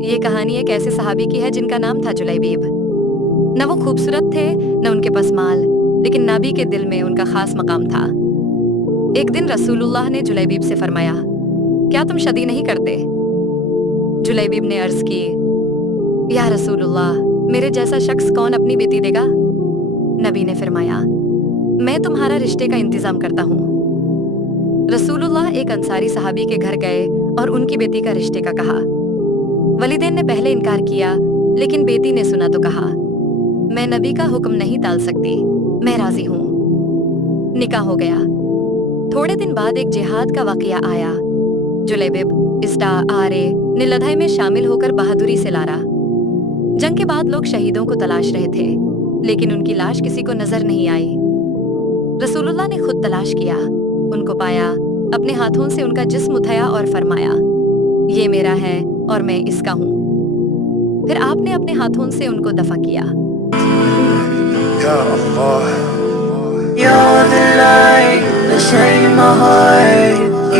یہ کہانی ایک ایسے صحابی کی ہے جن کا نام تھا جلیبیب۔ نہ وہ خوبصورت تھے نہ ان کے پاس مال، لیکن نبی کے دل میں ان کا خاص مقام تھا۔ ایک دن رسول اللہ نے جلیبیب سے فرمایا، کیا تم شادی نہیں کرتے؟ جلیبیب نے عرض کی، یا رسول اللہ، میرے جیسا شخص کون اپنی بیٹی دے گا؟ نبی نے فرمایا، میں تمہارا رشتے کا انتظام کرتا ہوں۔ رسول اللہ ایک انصاری صحابی کے گھر گئے اور ان کی بیٹی کا رشتے کا کہا۔ والدین نے پہلے انکار کیا، لیکن بیٹی نے سنا تو کہا، میں نبی کا حکم نہیں ٹال سکتی، میں راضی ہوں۔ نکاح ہو گیا۔ تھوڑے دن بعد ایک جہاد کا واقعہ آیا۔ جلیبیب اسٹا آرے نے لڑائی میں شامل ہو کر بہادری سے لڑا۔ جنگ کے بعد لوگ شہیدوں کو تلاش رہے تھے، لیکن ان کی لاش کسی کو نظر نہیں آئی۔ رسول اللہ نے خود تلاش کیا، ان کو پایا، اپنے ہاتھوں سے ان کا جسم اٹھایا اور فرمایا، یہ میرا ہے اور میں اس کا ہوں۔ پھر آپ نے اپنے ہاتھوں سے ان کو دفع کیا۔ Ya Allah, you're the light, the shine my heart.